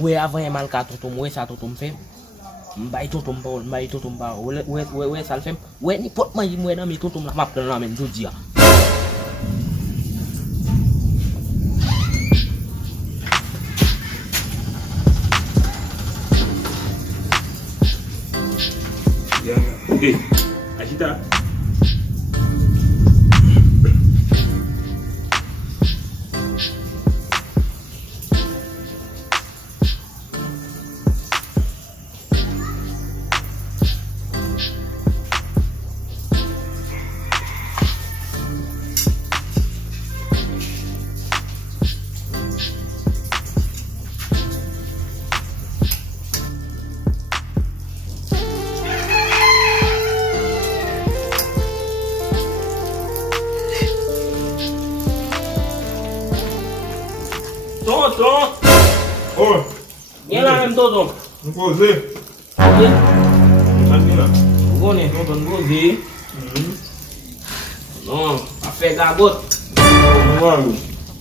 Ouais, avant, il mal qu'à tonton, ouais, ça tonton me fait. M'baye tonton parole, m'baye tonton parole. Ouais, ça le fait. Ouais, n'importe quoi, moi, dans mes tonton, là, m'a prendre la main, je dis. Hey, Agita. Tonton! Oh, Viens là même tonton. vous posez. Viens. Vas-y là. Vous connaissez tonton posé. Non, a fait gagote.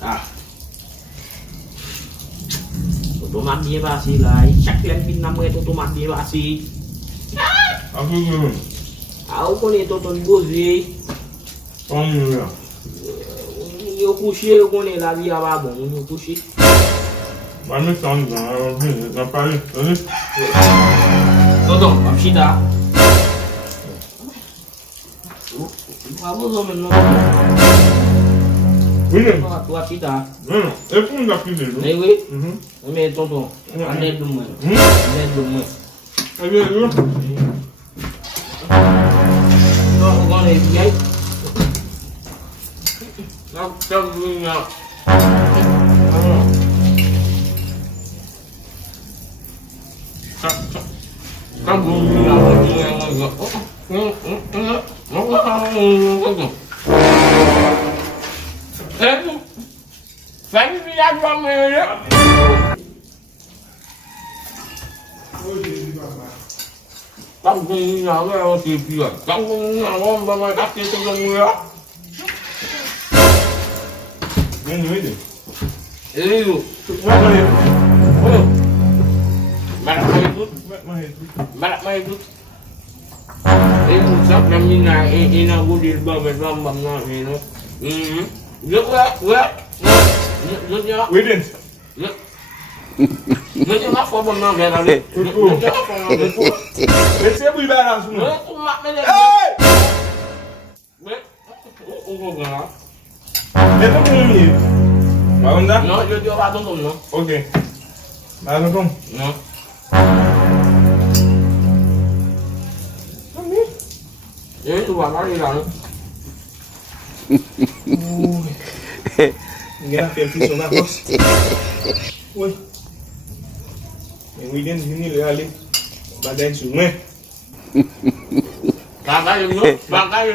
Ah. Tonton m'a bien passé là. Chaque lèvre n'a pas tonton m'a bien passé. Ah, vous Ah, vous connaissez tonton posé. là. Yo couché, vous connaissez la vie à pas bon. Yo couché. Bah, mais ça, on va parler. Tonton, Chita. Bravo, maintenant. Oui, Toi, Chita. non. Et pour nous appuyer, Mais oui. Mais tonton, on aide de moi. On aide de moi. Eh bien, non. Non, on est bien. Non, c'est bien. Kan bumi la wajib yang saya tidak jual merek. Kan bumi la wajib dia. Kan bumi la wajib bawa kaki tu merek. Ini ini. Itu. Balak mai tu. Usap namina ina gudil babet lambam na ino. Look. Wait. Look apa pun na bela ni. Let's say we balance no. Mak mele. Hey! Unggoga. Let's go ni. Baunda? No, yo va tonton no. Okay. Bagus dong. No. Ini tu bakal hilang. Enggak, film sama bos. Woi. Yang weekend sini kali. Badan sungai. Bangkai.